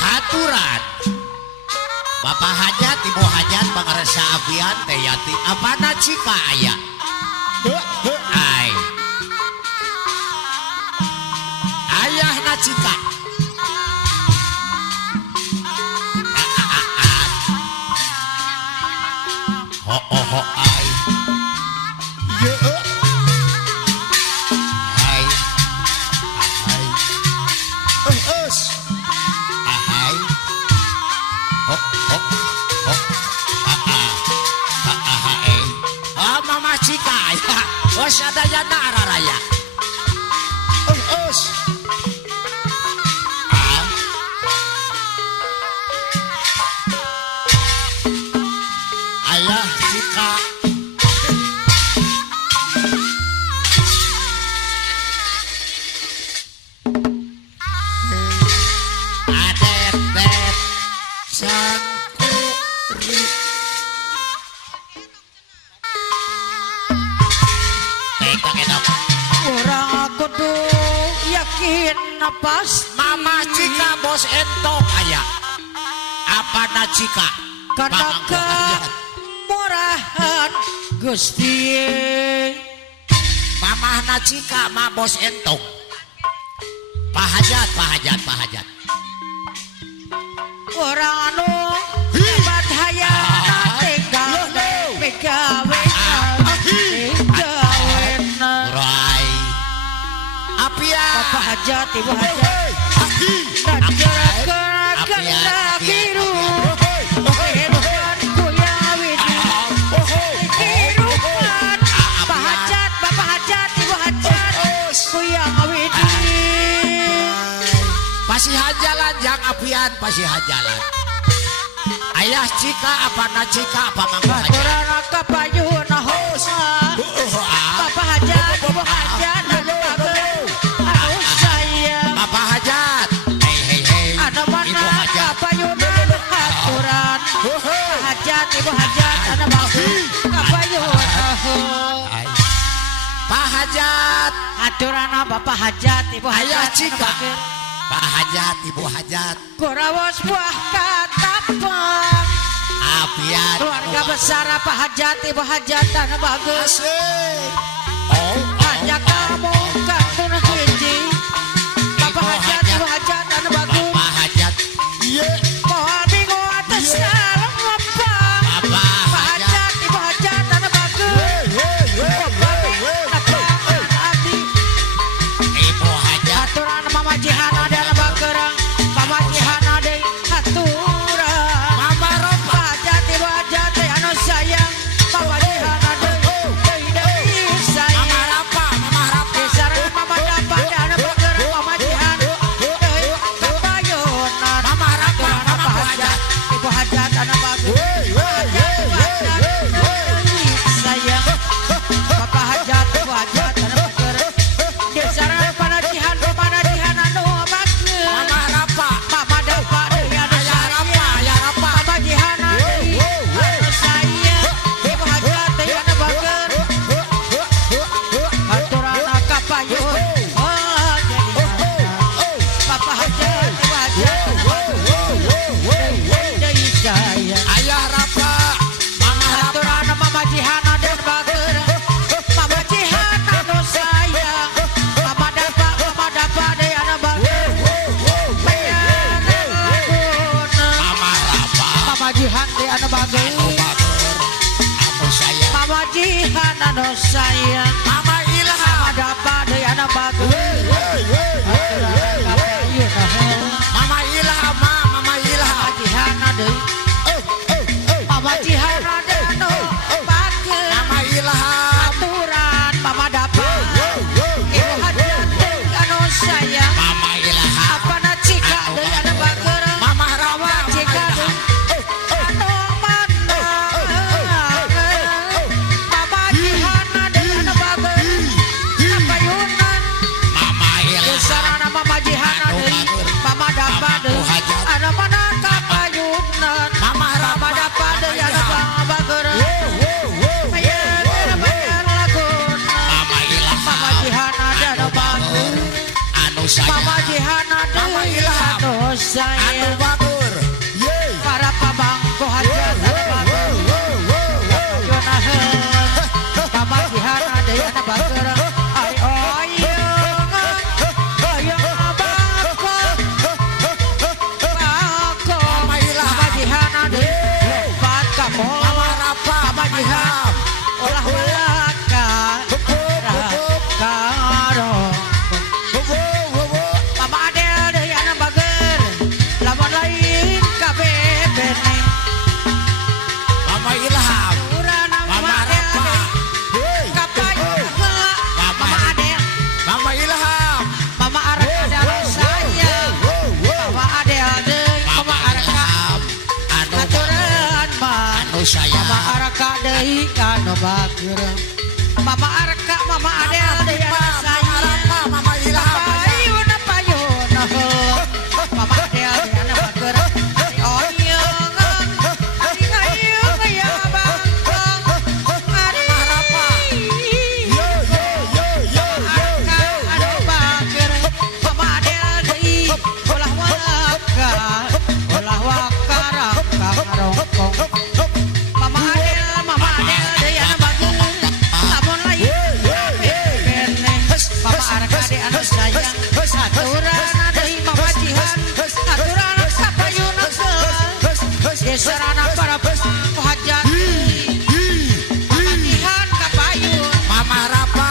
Haturan Bapak hajat Ibu hajat pangaresa abian teh yati apana cika aya ai ayah na cika ho ho ai ye ai ai us ai ho ho ho mama cika ya os adanya nararaya us ayah cika adet det sangkuri teka enak orang aku tuh yakin napas mama cika bos entok ayah apa na cika katakan murahan Gusti mamah na cika ma bos entok pahajat orang anu hebat hayana tinggal pegawe Rai apia Bapak hajat Ibu hajat najarakan lakiru kehidupanku yang widi kehidupan Bapak hajat Ibu hajat ku yang widi pasti hajalan jang apian pasti hajalan ayah cika apa na cika apa mangko hajat Baturana kapayun hos Bapak hajat Ibu hajat anu bagus anu saya Bapak hajat hei anu Ibu mana hajat kapayun aturan Bapak hajat Ibu hajat anu bagus kapayun Ai. Pak hajat aturana Bapak hajat Ibu hajat ayah anu cika bagus. Pak hajat Ibu hajat Kurawas buah katapang apian keluarga besar Pak hajat Ibu hajat anu bagus asik hanya kamu kantun hiji Bapak hajat Ibu hajat anu bagus Bapak hajat iya mohon minggu atas salam lapang Bapak Pak hajat hajat Ibu hajat anu bagus abdi Ibu hajat aturan mama jihana dan bagerang mama jihana deui aturan Mama Ropa Pak hajat Ibu hajat teh anu sayang mama jihana deui sayang Mama Rapa Gesaran mama dapat anu bagerang mama jihana deui kabayunan Mama Rapa aturan Mama Pak hajat Ibu hajat anu bagus sayang Bapak hajat Ibu hajat anu bagerang Gesaran panajihan anu bagus Mama Rapa Mama dapat deui anu Ayah Rapa sayang Ayah Rapa Mama jihana deui anu sayang Ibu hajat deui anu bagus aturana kapayun Bapak hajat Ibu hajat deui sayang Ayah Rapa Mama Rapa aturana mama jihana dan bager mama jihana anu sayang mama dapat deui anu bager menyana laguna Mama Rapa mama jihan deui anu bager Anu bager Anu sayang mama jihan anu sayang Mama Ilham mama dapat deui anu bager aturana kapayun Mama Ilham Mama Ilham mama jihana deui mama jihana deui anu bager Mama Ilham aturan mama dapat Ibu hajat deui anu sayang Mama Ilham apana cika deui anu bager Mama Rapa cika deui anu mana mama jihana deui anu bager sayang batur yeay para pabangko hajat anu bager Yunaheun pamajihan ada yang bager ai oyong bangko pamajihan ada lebat kamu pamajihan olah walaka karo mama adel deui anu bager lamun lain kabeh beneng Mama Ilham urang Mama Rapa yeay kapayun mama adel Mama Ilham mama arek ada saya mama adel deui mama arek anu aturan mah anu saya mama arek deui anu bager mama arek mama adel deui anu saya Mama Ilham payun mama adel deui anu bager oyong ayung ya bangkong ari yo yo yo yo anu bager mama adel deui ulah waka rongkong mama adel deui anu bager lamun lain beneng mama arek ade anu sayang aturan deui mama jihan aturan kapayun desarana para hajat mama jihan kapayun Mama Rapa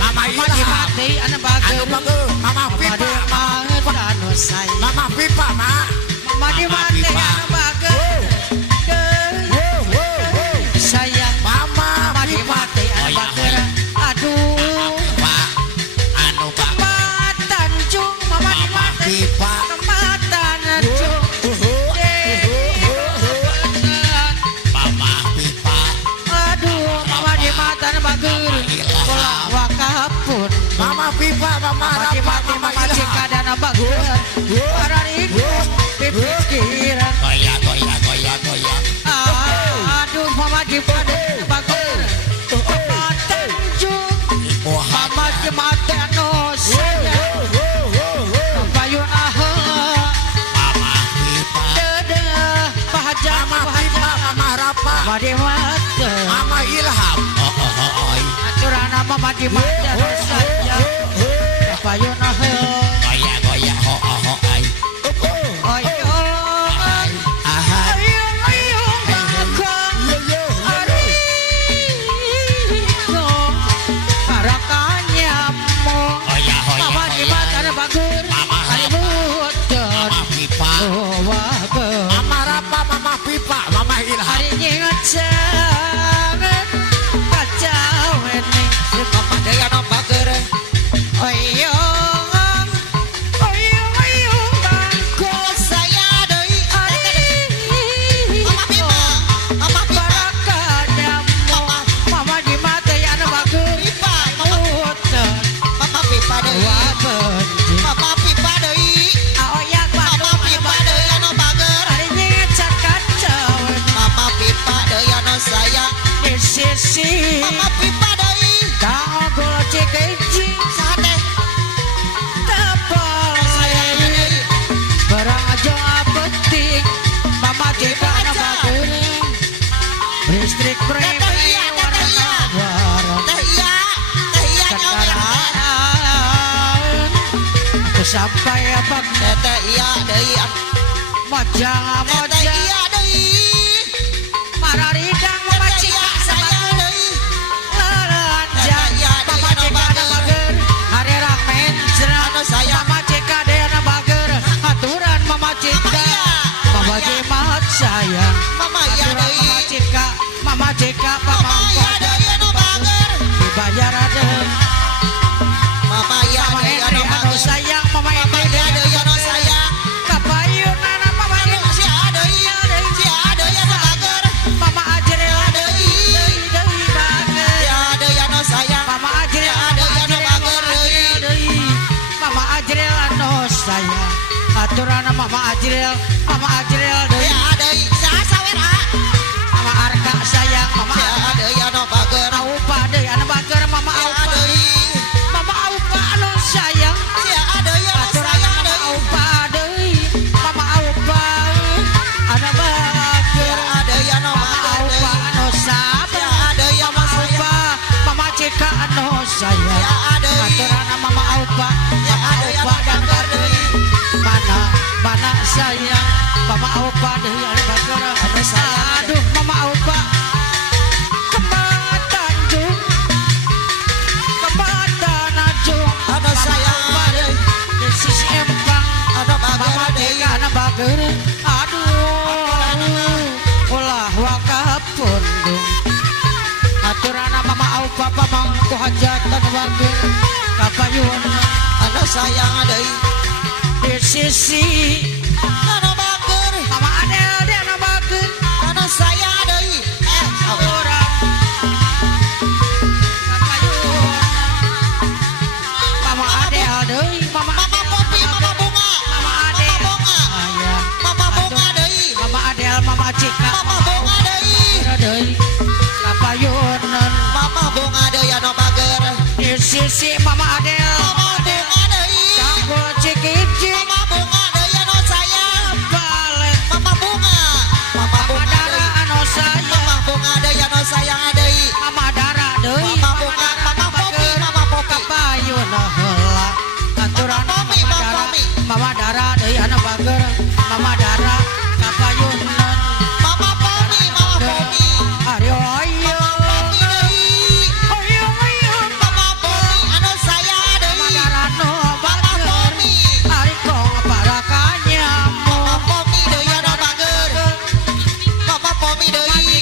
Mama mama Ilham jihan deui anu bager anu bagus Mama mama Pipa deui mangeun anu sayang Mama Pipa Ma mama jihan deui anu bager sayang Mama mama jihan deui anu bager aduh Pipa anu bagus Tanjung mama jihan deui Pipa Tanjung Mama Pipa aduh mama di mata bager pola wakapun Mama Pipa Mama mama di Rapa mata Mama mama cika Ilham dana bager para rindu pikiran goyang goyang goyang goyang aduh mama di mata bager mama Tanjung mama di mata no saya payun Mama Pipa dede bahagia Mama Pipa Mama Rapa mama di mata Mama Ilham aturana mama di mata no saya payun goyang goyang ho ho ai ahai goyang goyang Mama Pipa Mama Rapa Mama Pipa Mama Ilham Mama Daya no bager Mama di mata ya na bager Mama Pipa deui Mama Pipa deui aoyak Mama Pipa deui anu bager hari ngecat kacau Mama Pipa deui anu sayang di sisi Mama Pipa deui tanggul cikeji sate tapal sayang deui barang aja penting mama jika na bager listrik premi warna warna teh iya nyonya kendaraan aku sampai apa teh iya deui mojang teh mojang iya deui mararidang mama cika sayang deui lelanjang mama cika na bager hari ramen jerang anu sayang mama cika dea na bager aturan mama cika mama jimat sayang Mama iya aturan deui mama cika Mama pamangkot iya deui anu bager dibayar ada Mama iya mama deui Henry anu anu bager sayang mama Mama Henry iya deui anu sayang kapayun anak mama anu Henry si ada sayang Mama Opa deui anu bageura aduh Mama Opa kemana Tanjung kemana Najung anu sayang deui di sisi empang anu Mama bageura deui Deka anu bageura aduh ulah wakapundung aturana Mama Opa pamangku hajatan bageura kapayun anu sayang deui di sisi anu bager Mama Adel dia anu bager anu sayang deui orang kapayun Mama Adel deui Mama Popi Mama Bunga Mama Adel Bunga aya Mama Bunga deui Mama Adel Mama Cika Mama Bunga deui deui kapayunan Mama Bunga deui anu bager di sisi Mama Adel Mama Bunga deui campur cikicik Mama Bunga deui anu sayang balik Mama Bunga Mama Bunga Dara deui anu sayang Mama Bunga deui anu sayang deui Mama Dara deui Mama Bunga Mama Popi Mama Popi kapayunan heula aturan Mama Popi, Mama Popi. Mama Dara deui anu bager Mama Dara kapayunan Mama Popi Mama Popi ayo ayo Popi deui ayo ayo Mama Popi anu sayang Mama deui Dara nu Mama bager Popi ari kong parakanya Mama Popi deui anu bager Mama Popi deui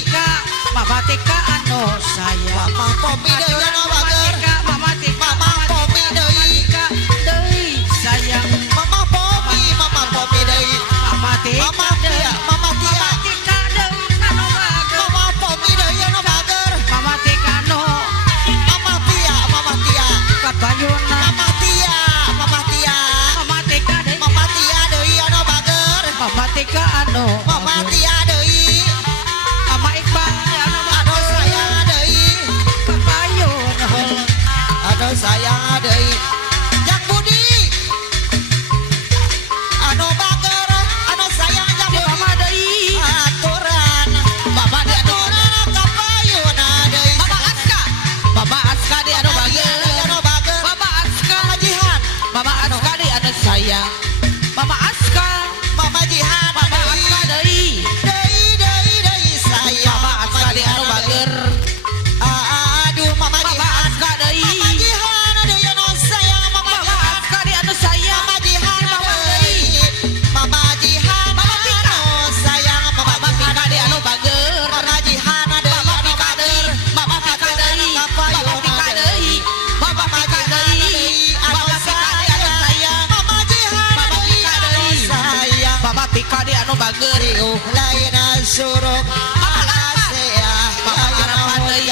Mama Tika anu sayang Mama Popi deui anu bager Mama Tika Mama Popi deui deui sayang Mama Popi deui Mama Tika Mama Tia Mama Tia Tika deui anu bager Mama Popi deui anu bager Mama Tika anu Mama Tia kabayunan Mama Tia Mama Tika deui Mama Tia deui anu bager Mama Tika anu Mama bager. Tia deui Mama Iqbal anu anu sayang deui kabayunan anu sayang deui Jang Budi anu bager anu sayang Jang Budi Mama deui aturan Baba di aturan kapayuna deui Mama Aska di anu bager anu bager Mama Aska Mama Jihan Mama Aska di anu sayang Mama Aska Mama Jihan Mama Aska deui deui sayang Mama Aska di anu bager aduh Mama Mama Jihan Aska deui Mama Jihan deui anu sayang Mama Mama Jihan Aska di anu sayang Mama Jihan Mama deui Mama Jihan Mama Pika. anu sayang Mama Pika di anu bager Mama Jihan deui Mama anu Pika deui bager Mama Pika deui kapayuna Mama Pika deui Mama Pika deui Mama Pika di anu sayang Mama Jihan Mama Pika deui sayang Mama Pika di anu bager riuh lain suruk asea Mama harapan deui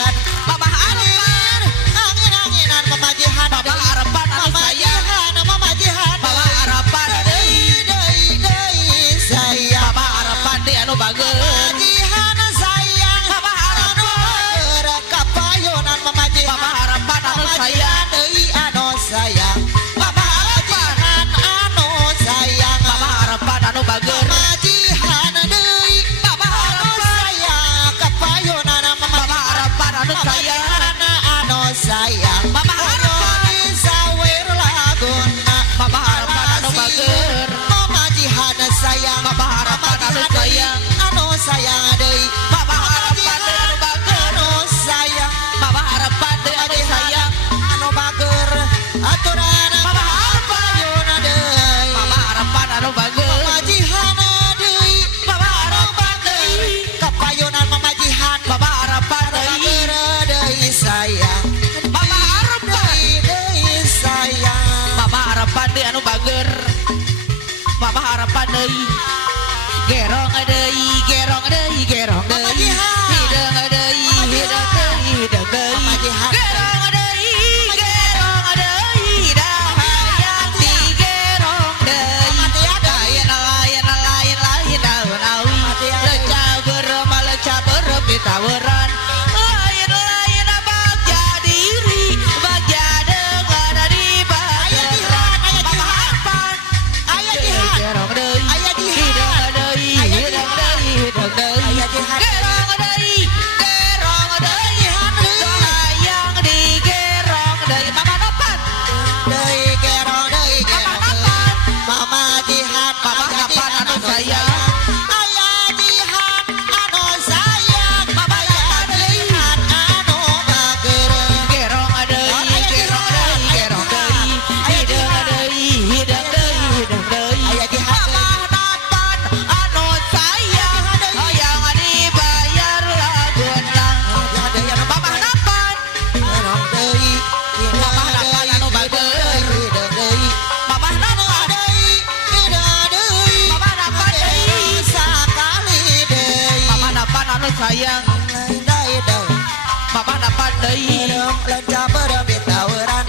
Mama harapan angin-anginan Mama Jihan Mama harapan anu Mama sayang Jihan Mama Jihan Mama harapan deui deui sayang Mama harapan di anu bager Mama Jihan sayang Mama harapan kapayunan Mama Jihan Mama harapan anu Mama sayang Jihan deui anu sayang Mama harapan Jihan anu sayang Mama harapan anu bager Mama Jihan deui Mama anu harapan sayang kapayunan Mama Mama harapan anu Mama sayang Jihan anu sayang Mama harapan sawer laguna Mama harapan anu bager Mama Jihan sayang Mama harapan anu sayang anu sayang deui Mama harapan deui anu bager anu sayang Mama harapan deui anu sayang anu bager aturan Mama harapan kapayuna deui Mama harapan anu bager Mama Jihan deui Mama harapan deui kapayunan Mama Jihan Mama harapan deui bager deui sayang Mama harapan deui sayang Mama harapan deui anu bager Mama harapan deui gerong deui gerong deui gerong Mama deui Jihan. hideung deui Mama hideung Jihan. deui hideung deui Mama Jihan. gerong deui gerong deui dahayati gerong deui Mama Jihan. lain lain lain daun awi Mama Jihan. leca berem di taweran lain lain bagja diri bagja dengan di Aya bageran Jihan, aya Mama Jihan. harapan Aya Jihan gerong deui aya Jihan sayang lain lain daun mama dapat deui lenca berem di tawaran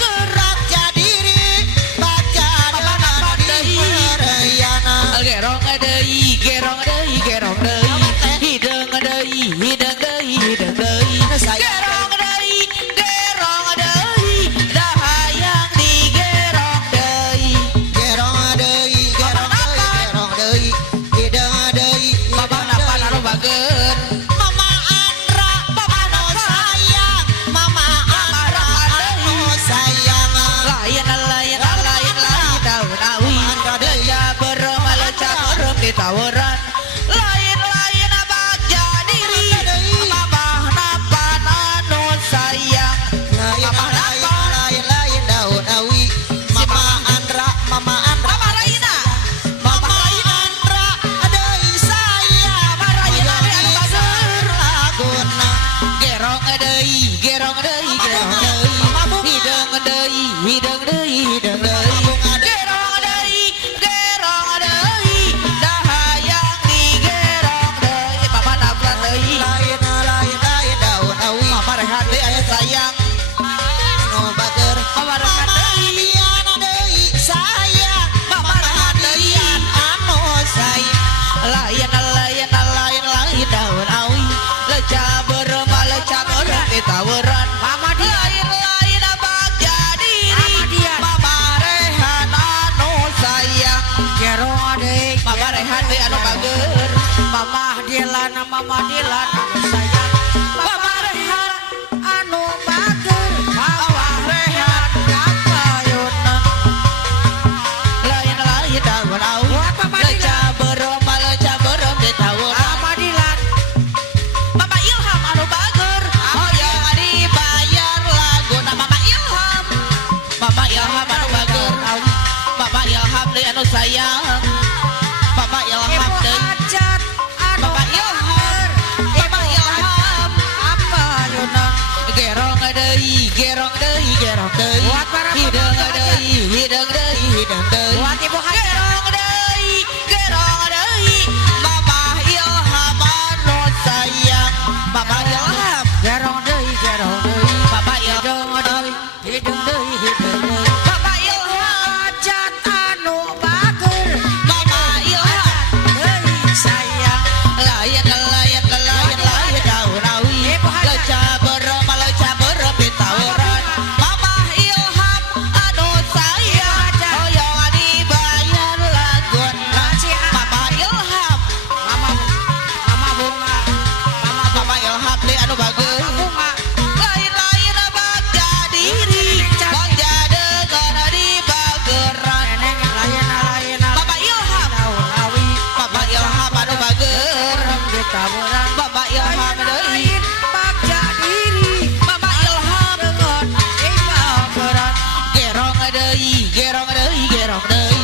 gerak jadiri baca dana di merayana gerong deui gerong deui gerong deui hideung deui hideung deui hideung deui gerong deui dah hayang digerong deui gerong deui hidung deui mama dapat anu bageun mama Andra mama no sayang mama Andra anu sayang lain daun awi leca berem di tawaran lain baca diri mamah napan anu sayang lain daun awi mama Andra mama laina mama Andra deui sayang mama laina anu bageun laguna gerong deui hideung deui hideung deui gerong deui dah hayang digerong deui mama dapat deui lain daun awi mama rehat deui aya sayang anu bager mama rehat deui Diana deui sayang mama rehat deui anu sayang lain daun awi leca berem di tawaran mama lain baca diri mama rehat anu sayang gerong deui mama rehat deui anu bageun mama dilan anu sayang mama rehat anu bageun mama rehat kapayuna lain daun awi leca berem di tawaran mama dilan mama ilham anu bager hoyong dibayar laguna mama ilham anu bager mama ilham deui anu sayang mama ilham deui mama ilham apa yuna gerong deui hideung deui gerong deui gerong deui mama ilham anu sayang mama ilham gerong deui mama ilham hideung deui mama ilham anu bager mama ilham deui sayang lain daun awi leca berem di tawaran mama ilham anu sayang hoyong dibayar laguna mama ilham mama ilham deui anu bageun lain baca diri baca dengan di bageran mama ilham anu bageun mama ilham deui baca diri mama ilham gerong deui hideung deui gerong deui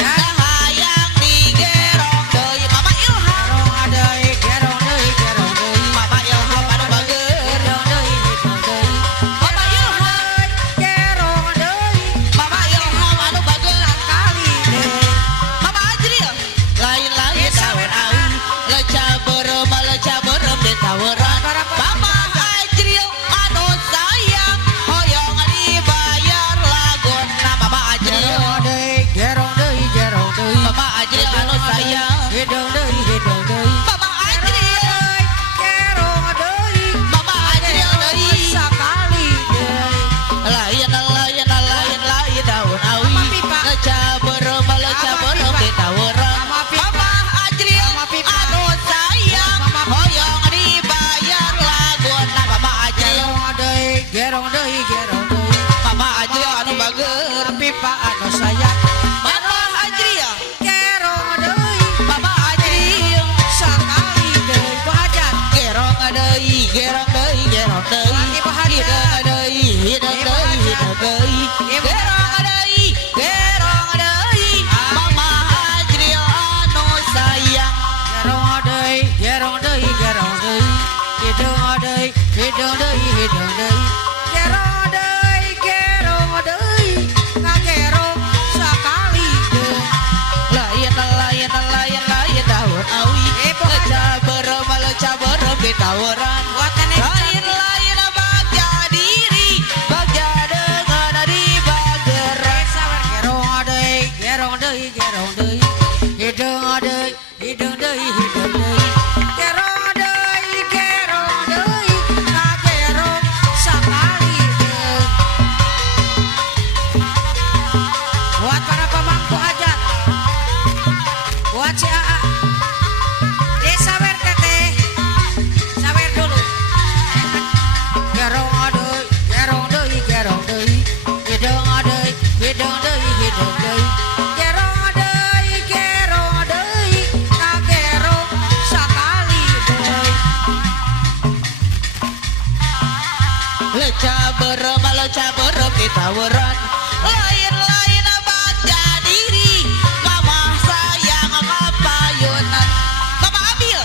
dah hayang digerong deui mama ilham mama ilham anu bageun mama ilham anu bageun mama Ajril lain daun awi leca berem di tawaran mama Ajril anu sayang hoyong dibayar laguna mama Ajril mama Ajril anu sayang mama Ajril mama Ajril deui lain daun awi leca berem di tawaran mama Ajril anu sayang hoyong dibayar laguna mama Ajril mama Ajril anu bageun pipa anu sayang mama Ajril mama Ajril sakali deui hajat gerong deui hideung deui gerong deui mama Ajril anu sayang gerong deui hideung deui gerong deui ngagerong tawuran lain-lain baca diri mama sayang ngapayunan mama abil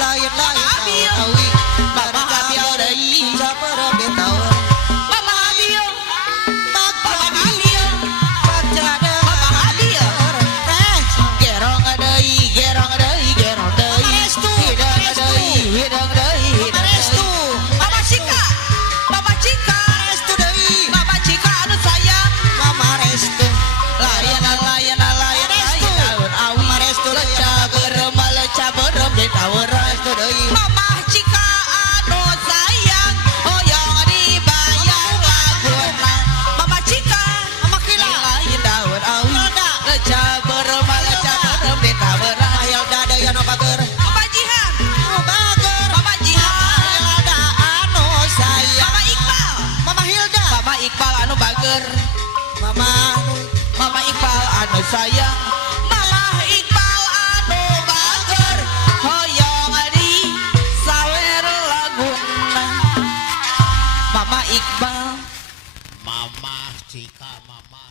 lain Mama Abil. awi Mama Abil deui. sabaraha betawur Mama Abil Mama Abil baca deh Mama Abil tes gerong deui gerong deui gerong deui Restu, hidang Restu. deui hidang deui hidang Restu. deui. Mama Cika restu deui Mama Cika anu sayang mama restu layan Restu. daun awi Mama Restu leca berem di tawuran restu deui Mama Cika anu sayang hoyong dibayar laguna Mama Cika Mama Kila. lain daun awi Hilda. leca berem di tawuran ayal dada ya no bager Mama Jihan bager Mama Jihan ada anu sayang Mama Iqbal mama Hilda Mama Iqbal anu bager mama Mama Iqbal anu sayang Mama Iqbal anu bager hoyong di sawer laguna Mama Iqbal Mama Cika, Mama